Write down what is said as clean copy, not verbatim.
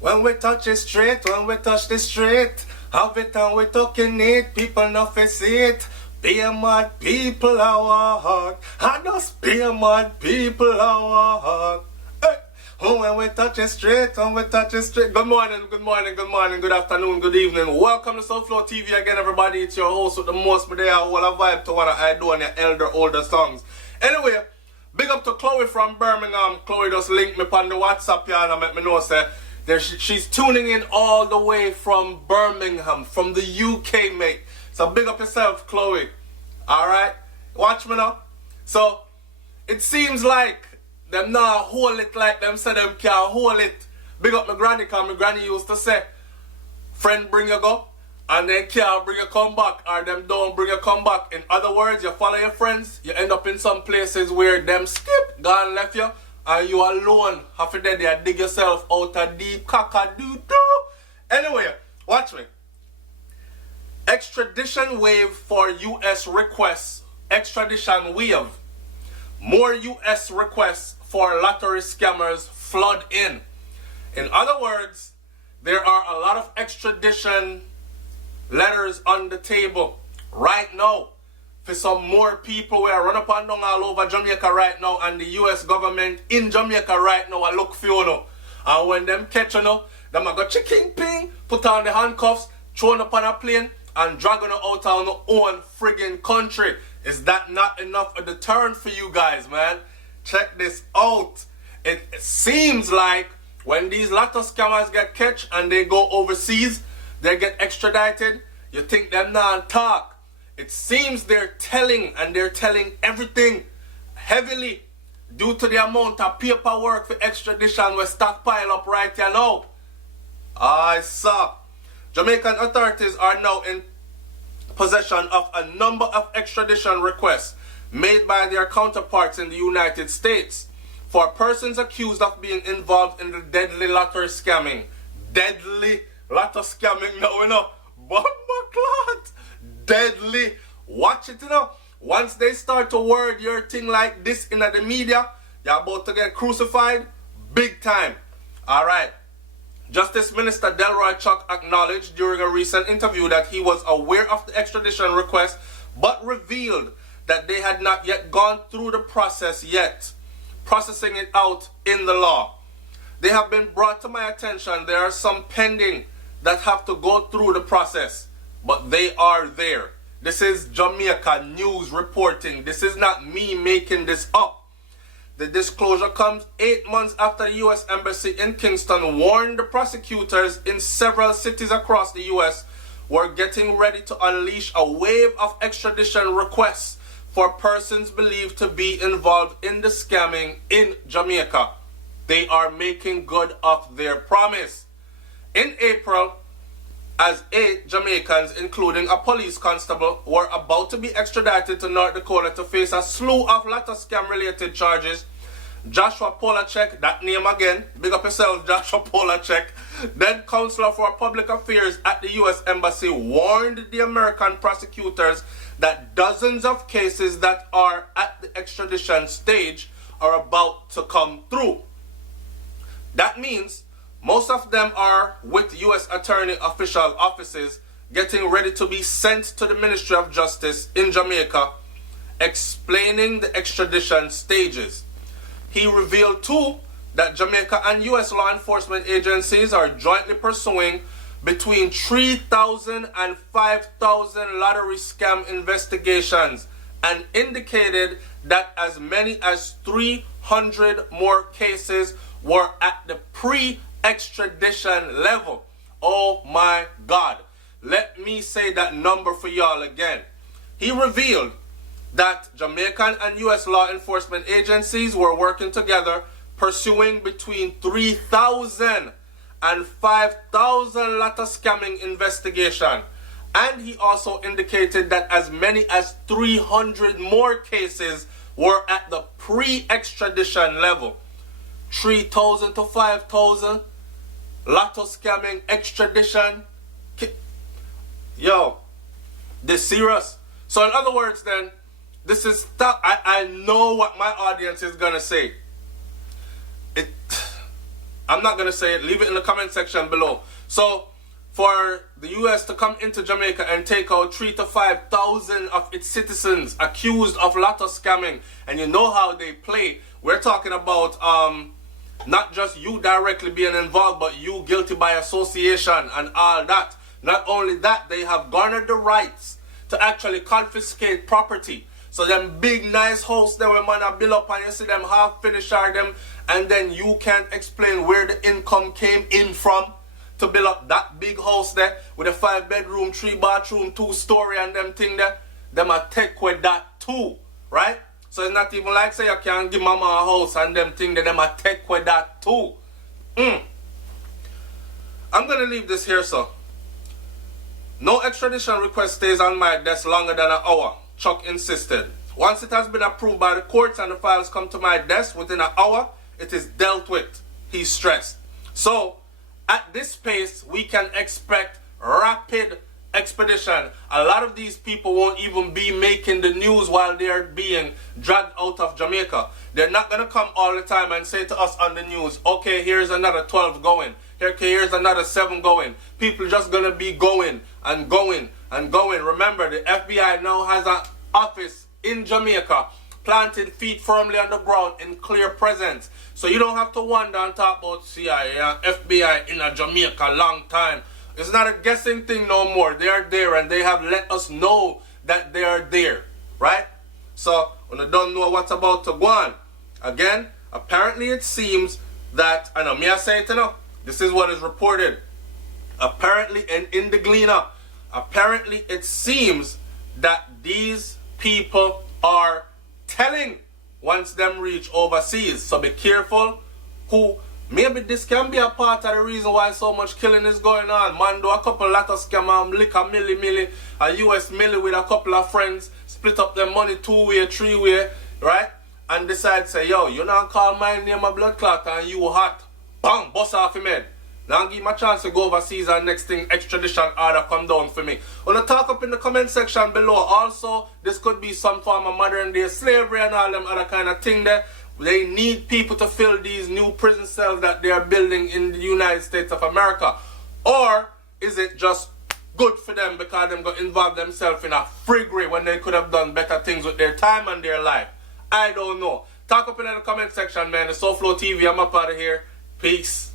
When we touch the street, when we touch the street, have it and we talking it, people not face it. Be a mad people our heart, and just be a mad people our heart. Oh, when we touch the street, when we touch the street. Good morning, good morning, good morning, good afternoon, good evening. Welcome to SouFLoTV again, everybody. It's your host with the most, but they are all a vibe to what I do on your older songs. Anyway, big up to Chloe from Birmingham. Chloe just linked me on the WhatsApp here and let me know, say, she's tuning in all the way from Birmingham, from the UK, mate. So big up yourself, Chloe. Alright? Watch me now. So, it seems like them not hold it like them say them can't hold it. Big up my granny, because my granny used to say, friend bring you go, and then can't bring you come back, or them don't bring you come back. In other words, you follow your friends, you end up in some places where them skip, gone left you, and you alone have to then there dig yourself out a deep caca-doo-doo. Anyway, watch me. Extradition wave for US requests. Extradition wave. More US requests for lottery scammers flood in. In other words, there are a lot of extradition letters on the table right now for some more people who are run up and down all over Jamaica right now, and the US government in Jamaica right now I look for you know. And when them catch you know, them a go chicken ping, put on the handcuffs, throw up on a plane, and drag you out on your own friggin' country. Is that not enough of a deterrent for you guys, man? Check this out. It seems like when these lotto scammers get catch and they go overseas, they get extradited, you think them not talk. It seems they're telling, and they're telling everything heavily due to the amount of paperwork for extradition we stockpile up right here now. I saw. Jamaican authorities are now in possession of a number of extradition requests made by their counterparts in the United States for persons accused of being involved in the deadly lottery scamming. Deadly lotto scamming now, you know. Bomba clot. Deadly. Watch it, you know. Once they start to word your thing like this in the media, you're about to get crucified big time. Alright. Justice Minister Delroy Chuck acknowledged during a recent interview that he was aware of the extradition request, but revealed that they had not yet gone through the process yet, processing it out in the law. They have been brought to my attention. There are some pending that have to go through the process, but they are there. This is Jamaica news reporting. This is not me making this up. The disclosure comes 8 months after the U.S. Embassy in Kingston warned the prosecutors in several cities across the U.S. were getting ready to unleash a wave of extradition requests for persons believed to be involved in the scamming in Jamaica. They are making good of their promise. In April, as 8 Jamaicans, including a police constable, were about to be extradited to North Dakota to face a slew of lotto scam-related charges, Joshua Polacek, that name again, big up yourself, Joshua Polacek, then Counselor for Public Affairs at the U.S. Embassy, warned the American prosecutors that dozens of cases that are at the extradition stage are about to come through. That means most of them are with U.S. Attorney official offices getting ready to be sent to the Ministry of Justice in Jamaica, explaining the extradition stages. He revealed too that Jamaica and U.S. law enforcement agencies are jointly pursuing between 3,000 and 5,000 lottery scam investigations, and indicated that as many as 300 more cases were at the pre-extradition level. Oh my God. Let me say that number for y'all again. He revealed that Jamaican and U.S. law enforcement agencies were working together pursuing between 3,000 and 5,000 lotto scamming investigation. And he also indicated that as many as 300 more cases were at the pre-extradition level. 3,000 to 5,000 lotto scamming extradition. Yo, this serious. So in other words then, this is stuff. I know what my audience is gonna say. I'm not going to say it. Leave it in the comment section below. So, for the US to come into Jamaica and take out 3,000 to 5,000 of its citizens accused of lotto scamming, and you know how they play. We're talking about not just you directly being involved, but you guilty by association and all that. Not only that, they have garnered the rights to actually confiscate property. So them big nice house that we man build up and you see them half finished or them, and then you can't explain where the income came in from to build up that big house there with a 5-bedroom, 3-bathroom, 2-story and them thing there. Them a take with that too, right? So it's not even like say you can give mama a house and them thing there, them a take with that too. I'm gonna leave this here, so. No extradition request stays on my desk longer than an hour, Chuck insisted. Once it has been approved by the courts and the files come to my desk within an hour, it is dealt with, he stressed. So, at this pace, we can expect rapid expedition. A lot of these people won't even be making the news while they are being dragged out of Jamaica. They're not going to come all the time and say to us on the news, okay, here's another 12 going. Okay, here's another 7 going. People just going to be going and going and going. Remember, the FBI now has an office in Jamaica, planted feet firmly on the ground in clear presence. So you don't have to wonder and talk about CIA and FBI in a Jamaica long time. It's not a guessing thing no more. They are there and they have let us know that they are there, right? So, when you don't know what's about to go on, again, apparently it seems that, I know, me I say it, you know, this is what is reported. Apparently, and in the Gleaner, apparently it seems that these people are telling once them reach overseas. So be careful who, maybe this can be a part of the reason why so much killing is going on. Man do a couple lot of scam and lick a milli, a US milli with a couple of friends, split up their money 2-way, 3-way, right? And decide say, yo, you not call my name a blood clot and you hot. Bang, bust off him head. Now give me a chance to go overseas and next thing extradition order come down for me. Wanna talk up in the comment section below. Also, this could be some form of modern day slavery and all them other kind of thing there. They need people to fill these new prison cells that they are building in the United States of America. Or is it just good for them because them got involved themselves in a friggery when they could have done better things with their time and their life? I don't know. Talk up in the comment section, man. The SouFLoTV, I'm up out of here. Peace.